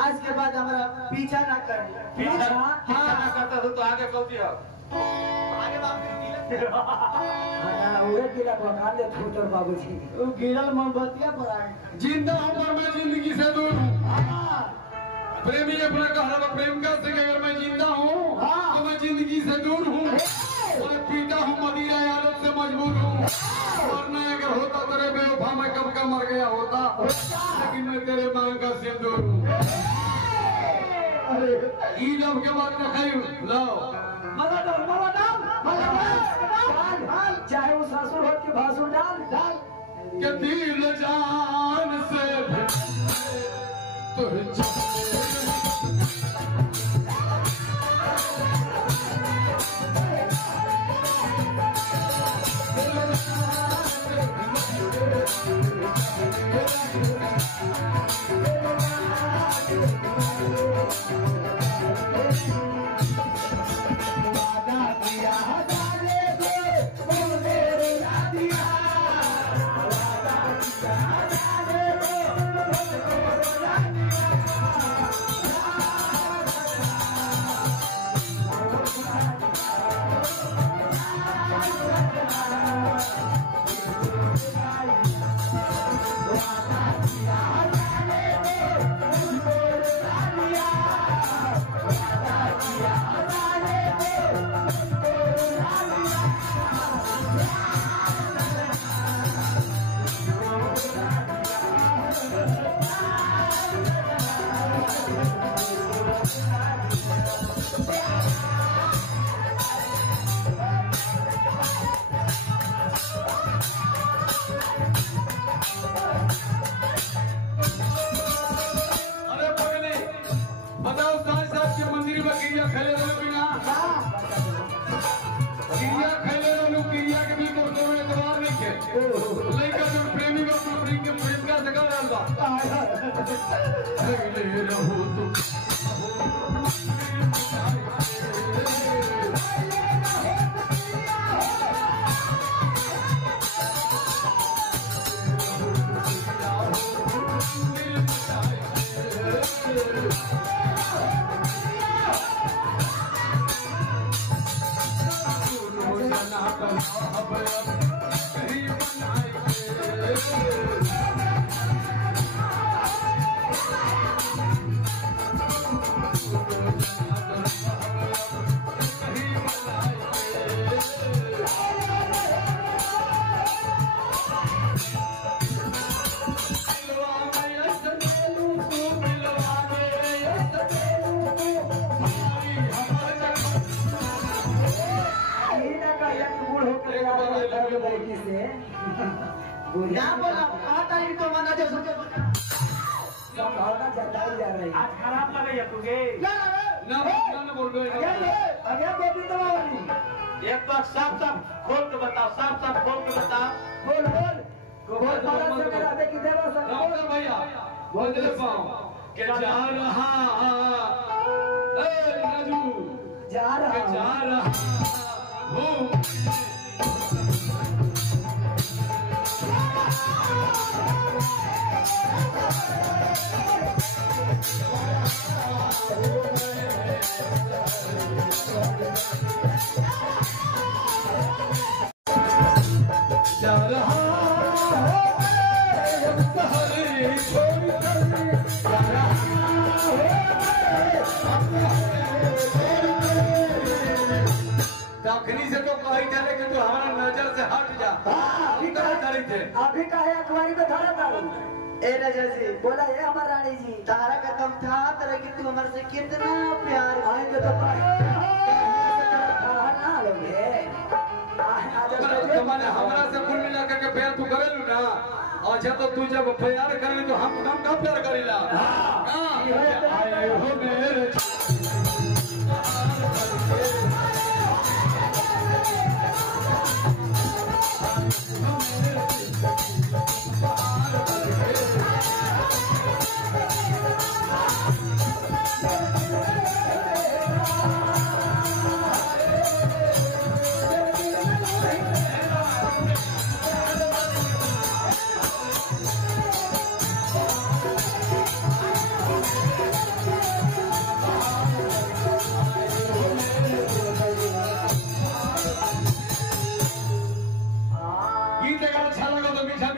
आज के बाद हमारा पीछा ना कर पीछा ना करता तो आगे कौती हो आगे बाबूजी गिरल मोमबत्तियां पर जिंदा हूं पर मैं जिंदगी से दूर हूँ। प्रेमी अपना कह रहा प्रेमिका से अगर मैं जिंदा हूँ तो मैं जिंदगी से दूर हूँ। मैं पीता हूँ मदिरा आदत से मजबूर हूँ। मरना अगर होता तेरे बेवफा मैं कब का मर गया होता, लेकिन मैं तेरे मांग का सिंदूर हूँ। ईद के बाद में खाई लाओ चाहे वो ससुर हो के भासुर डाल डाल के दिल जान से क्या बोला कहा तारीख तो मना जो सोचे भावना ज्यादा ही जा रही आज खराब लगे या तुझे ना बोल रहे अरे बेबी तो वाली एक बार साफ साफ खोल के बताओ, साफ साफ खोल के बताओ। बोल बाला से करा दे कि देवा से डॉक्टर भैया बोल दे पाऊं के जा रहा ए राजू जा के जा रहा रहा हूँ जा रहा दाखिली से तो कही था लेकिन तू हमारा नजर से हट जा। अभी कहे अखबारी में धरा था ए नजर से बोला ये हमार रानी जी तारा का कम था तरह की तू हमारे से कितना प्यार आएंगे तो ना लोगे तुम्हारे हमारा से कुल मिला के प्यार तू करेलू ना। अच्छा तो तू जब प्यार करेली तो हम का प्यार करेला। आए हो मेरे